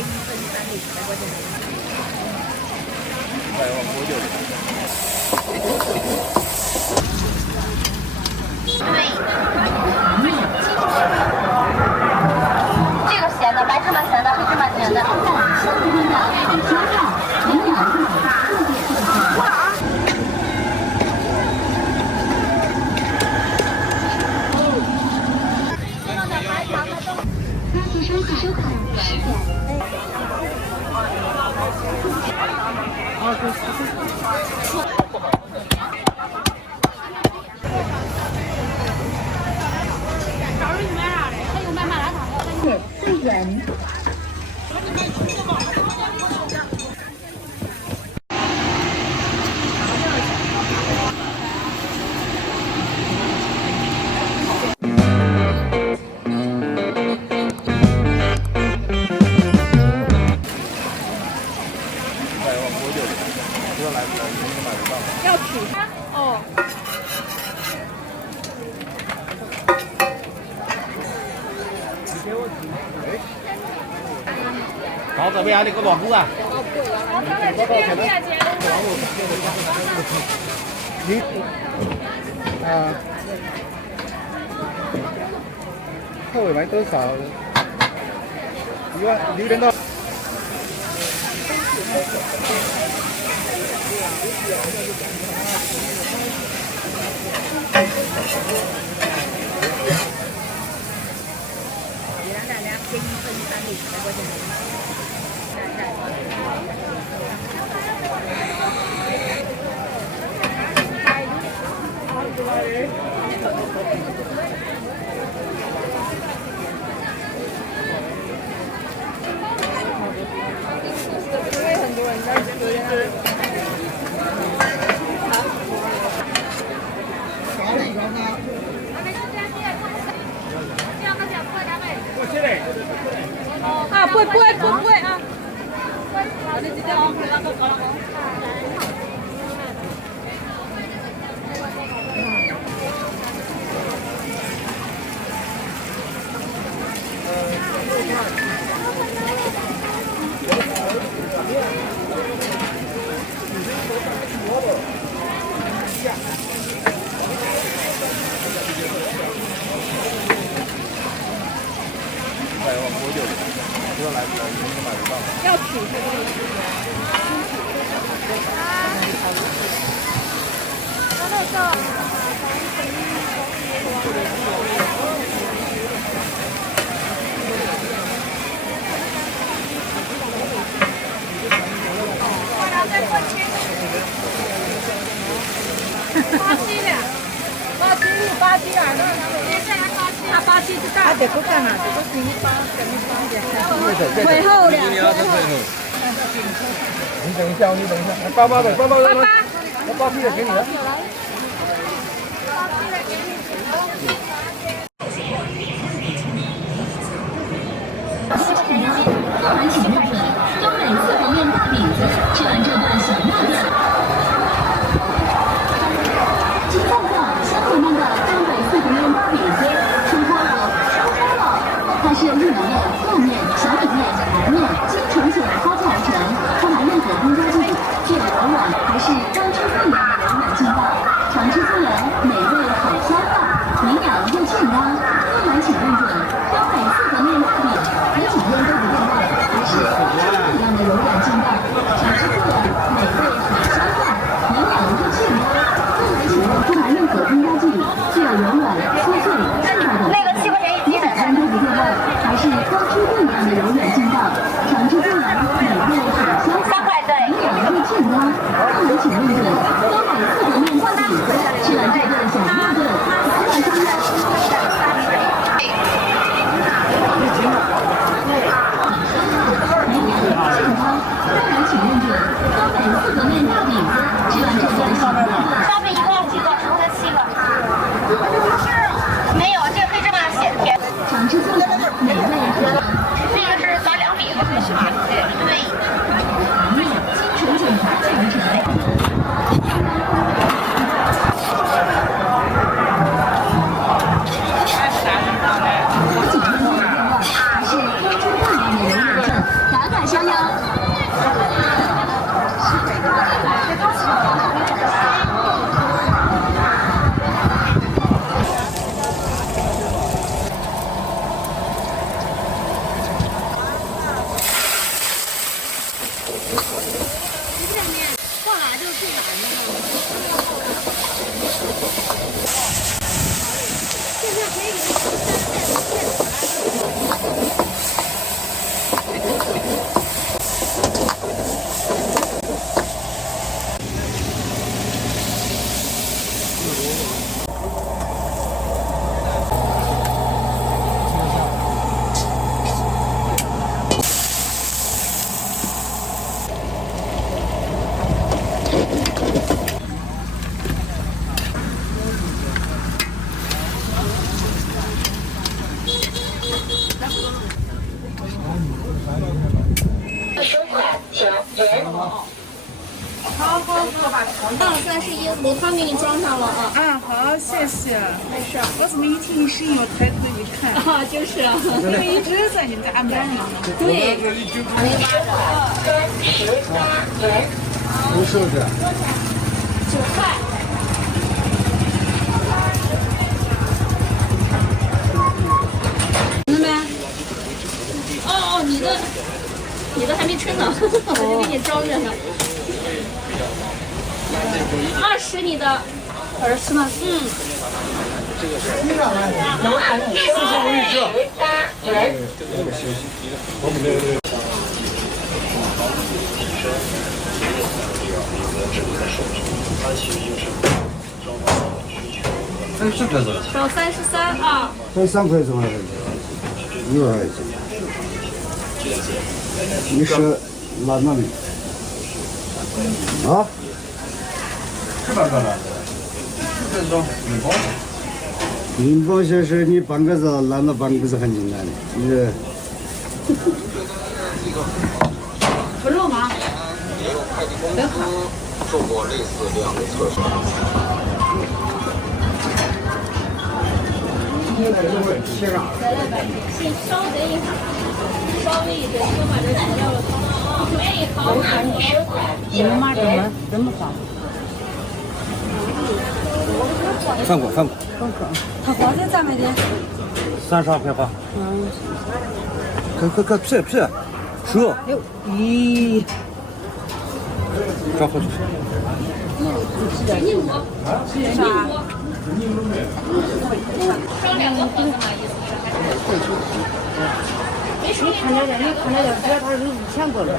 这个咸的，白芝麻咸的，黑芝麻甜的。最远。要取哦。好，这边还得个萝卜啊。你啊，后尾买多少？6点到。很多人在吃。啊，不会啊！我哋直接攞佢啦，個講。要取这个。巴西啊，那巴西是大。这个干嘛？这个金巴，会厚的。你等一下，包包的，我包批的给你了。客人请认准，东北四合面大饼子，吃完这顿小料店。请看看香口面的东北四合面大饼子，出锅了，它是用玉米面、豆面、小米面、白面、精纯碱发酵而成，不含任何添加剂，具有柔软，还是刚出锅一样的柔软劲道，常吃粗粮，美味好消化，营养又健康。客人请认准，东北四合面大饼，你几天都不变味，还是刚出锅一样的柔软劲道，常吃粗粮，美味好消化，营养又健康。客人请认，不含任何添加剂，具有柔软、酥脆、劲道的。那个7块钱一斤的。都不变味，还是刚出锅一样的柔软劲道，常吃粗粮，美味好消化，营养又健康。客人请认准，东北四合面大饼，吃完这顿小面顿，还晚上呢。健康，客人请认准，东北四合面大饼，吃完这顿小面顿。烧饼一共有几个？10个7个。没有，这个黑芝麻咸甜。常吃粗粮，美味好。这个是销哟。我汤给你装上了啊。啊，好，谢谢。没事，我怎么一听声音，我抬头一看，啊，就是啊。因为一直在你们家安排呢。对。不是不是。9块。没？哦，你的还没称呢，我就给你装着呢。20你的20吗？嗯。哎，是这个。找33啊。这3块多少钱？1块钱。你是哪里？啊？是哪个的？这种面包。面包就是你半个子，拿了半个子很简单的，你这。不肉吗？也有快递公司做过类似这样的测试。先稍等一下，稍微一点，先把这材料了放到啊。哎，好，你们妈怎么放？翻过。它花在咋卖的？32块八。可皮，熟。哟，咦，找回去。硬膜，啥？装2个盒子嘛，意思是还是？没说。你看这它是5000过了。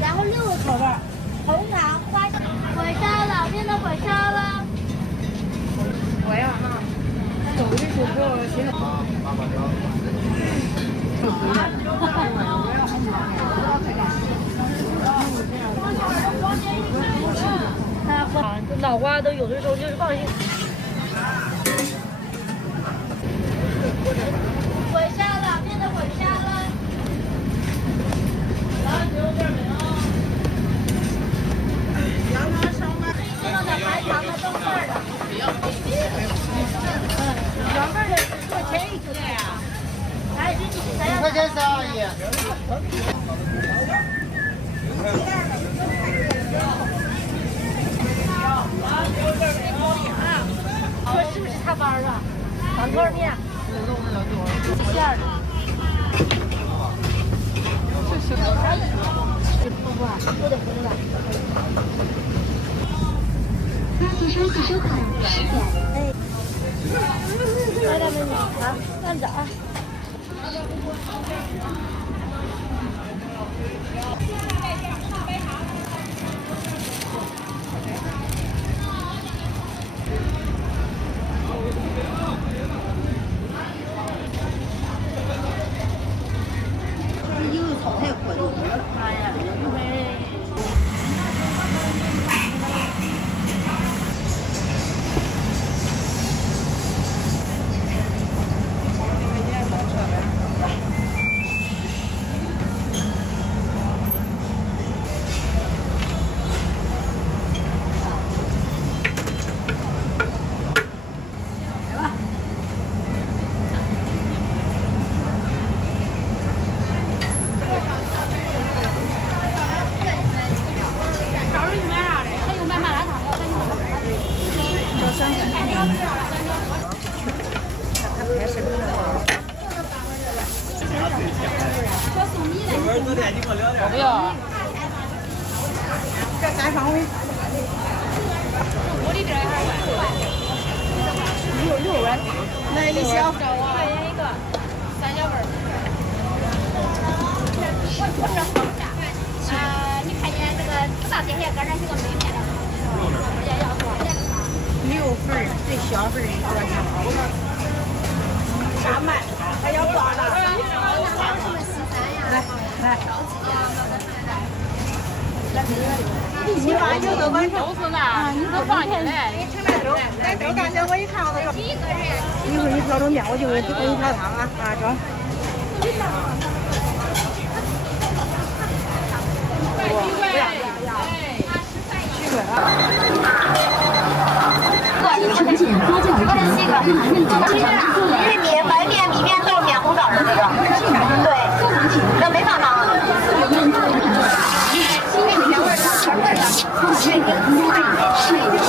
然后6个口味，红糖、花生、火烧老店的火烧了。我呀哈，走的时候现在。脑瓜都有的时候就是放心。火烧5块钱是阿姨。说是不是他班啊？长多少面？馅儿的。我得回来。收款10点。哎。来点美女，好，站着啊。我不要啊。这3方位。我里边还6碗，来一小5块钱一个，3小份。我是红炸，你看见这个不到电线杆上这个美面的，人家要多少钱？6份，最小份一个啥卖？还要挂的。来。你把有的碗都是拿，你都放进来。你吃那粥，那粥大小我一看我都说。一会儿你调着面，我就给你调汤啊，中。呈现发酵而成，含任何玉米、白面、米面、豆面、红枣的那个，对，那没放糖。水平工作是柔软、脆、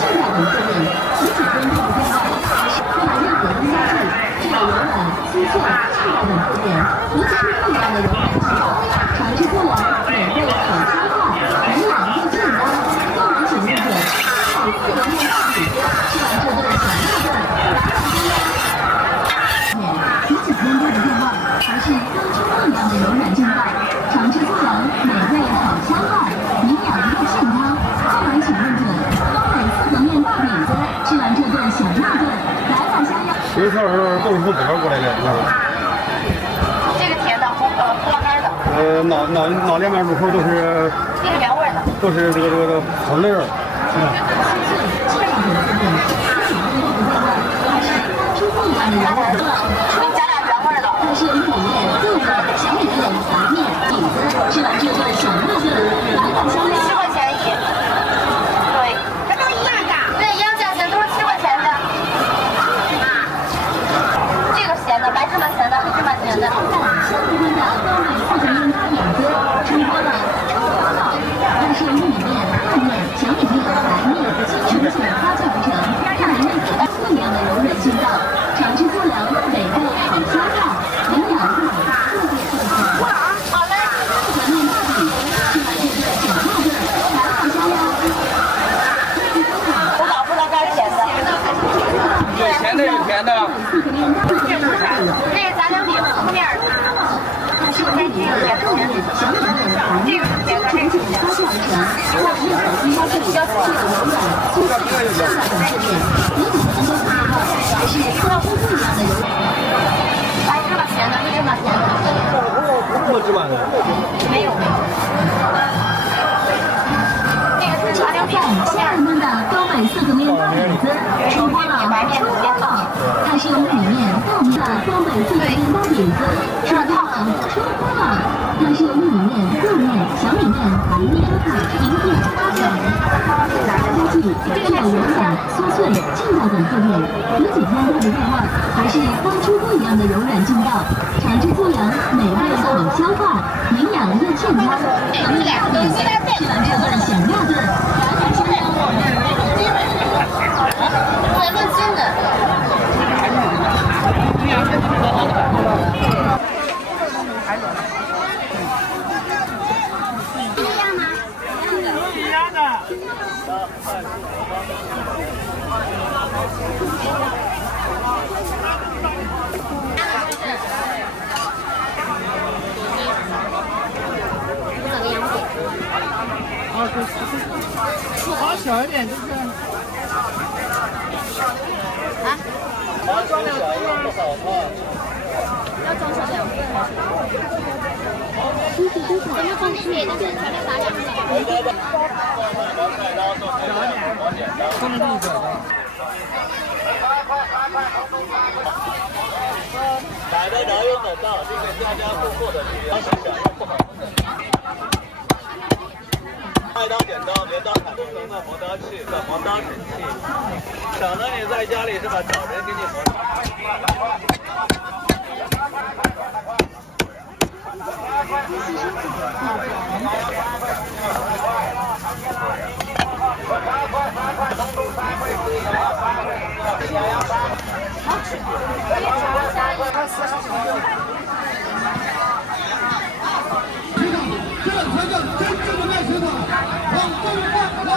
劲道等特点，提取温度变化，不含任何添加剂，具有柔软、酥脆、劲道等特点，尤其是不一样的柔软质地，尝试过了，美味好消化，营养又健康，更能体现着4个面大饼，吃完这顿小大顿，来到中央。提起温度的变化，还是刚出豆一样的柔软劲道，尝试过了，美味好消化。营养又健康，后来请问这东北4合面大饼子，吃完这顿小大顿，来碗香腰。这串是豆腐自个儿过来的，这个甜的，胡辣干的。脑两边入口都是。这是原味的。都是这个草莓儿。加俩原味的。它是米面、豆粉、小米面、白面、饼子，吃完这顿小大顿，来碗香腰。10块钱一。对，这都一样的。对，一样价钱都是10块钱的。这个咸的，白芝麻咸的，黑芝麻咸的。香喷喷的东北4合面大饼子，出锅了，它是玉米面、豆面、小米面、白面、精纯水发酵而成，不含任何不一样的柔软劲道，尝之不良，美味好消化，营养又好，特别特色。好嘞，4合面大饼，吃完这顿小大顿，来碗香腰。胡枣不能干甜的。有甜的有甜的。这个杂粮饼铺面的。10块钱一个甜的甜的，小米面、白面，精纯发酵而成，不含任何添加剂，具有柔软、酥脆、劲道等特点。比起咱们的变化，还是超乎不一样的柔软。白芝麻咸的，黑芝麻咸的。没芝麻的。没有。茶凉饭，家人们的东北4合面大饼子，出锅了，出锅了！它是由米面、豆面的东北4合面大饼子，出锅了，出锅了！它是由玉米面、豆面、小米面、白面、饮品发酵而成，加剂具有柔软、酥脆、劲道等特点。比起添加的变化，还是是当初不一样的柔软劲道，长治不良，美味好消化，营养又健康。我们俩都是来吃完这顿享料顿，还问真的。好小一点，就是。啊？要装2份吗？要装成2份还是？咱们放进去，但是前面打2份。放进去。买的然后又等到，这个大家工作的要是想要不好。快刀、剪刀、镰刀、砍生的磨刀器和磨刀神器，省得你在家里是吧？找人给你磨。这才叫真正的卖水果，往东方，往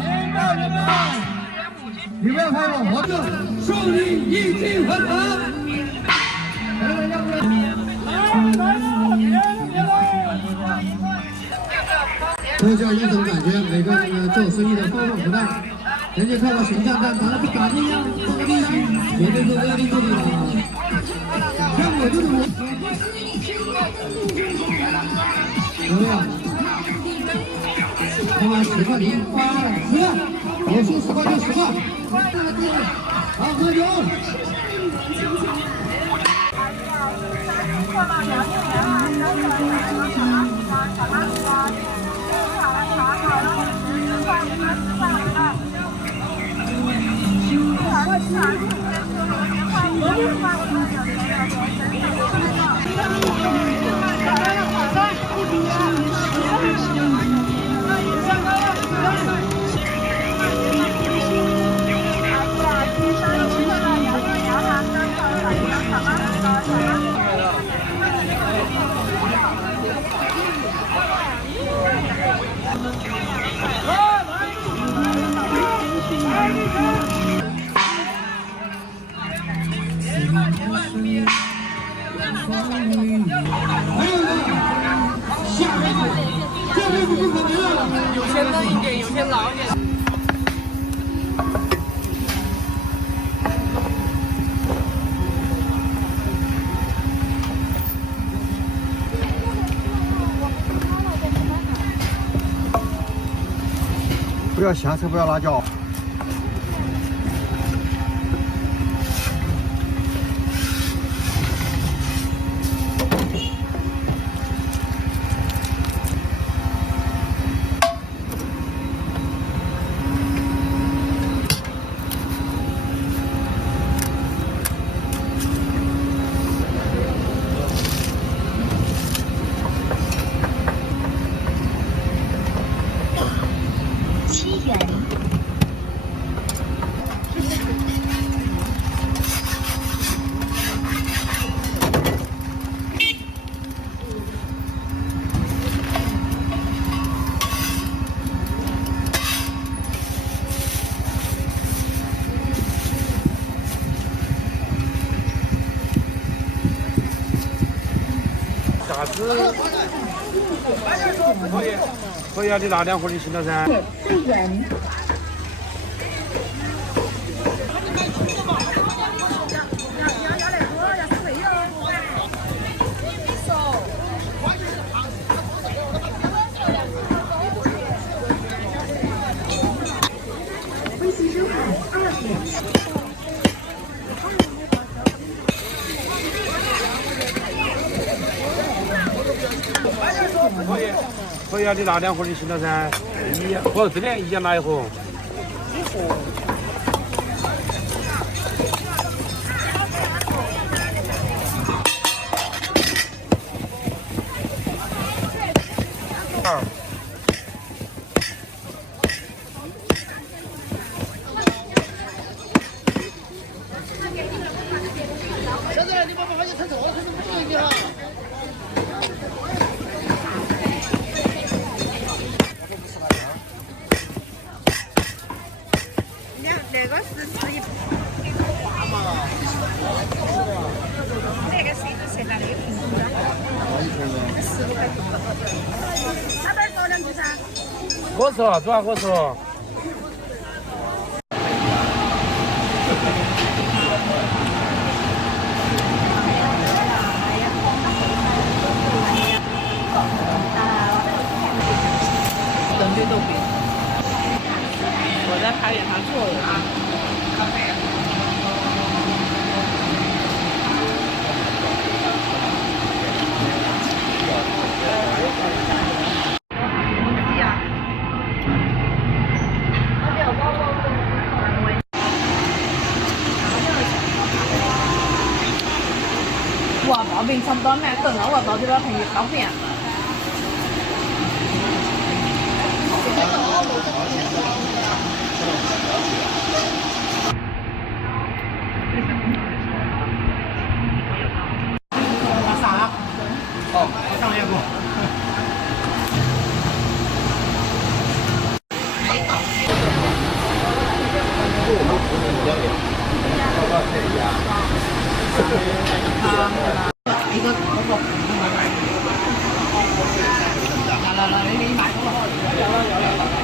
天道人们，你们要看了，我这胜利已经很难。脱下一种感觉，每个人做生意的方法不大，人家看到形象，但拿的不咋的呀，这个地方绝对是恶劣的了。像我这种人。有没有？花10块钱，花10个，我说10块就10块。好，喝酒。还有呢，下辈子，这辈子不可能了。有些嫩一点，有些老一点。不要下车，不要拉脚。7元。啥子？可以啊，你拿2盒就行了噻。4元。微信收款2元。可以啊，你拿2盒就行了噻。哦，这边1人拿1盒。现在你把把你看着，我看着不一样。那个是吃一。那个谁都谁拿的有苹果，15块多。那边少两句噻。我说，主要我说。人对都贵。我在排练上做的啊。哇，刨冰差不多买等了，我到这边朋友高不呀？啥？哦，我上来不？一个多少？来，你给你买多少？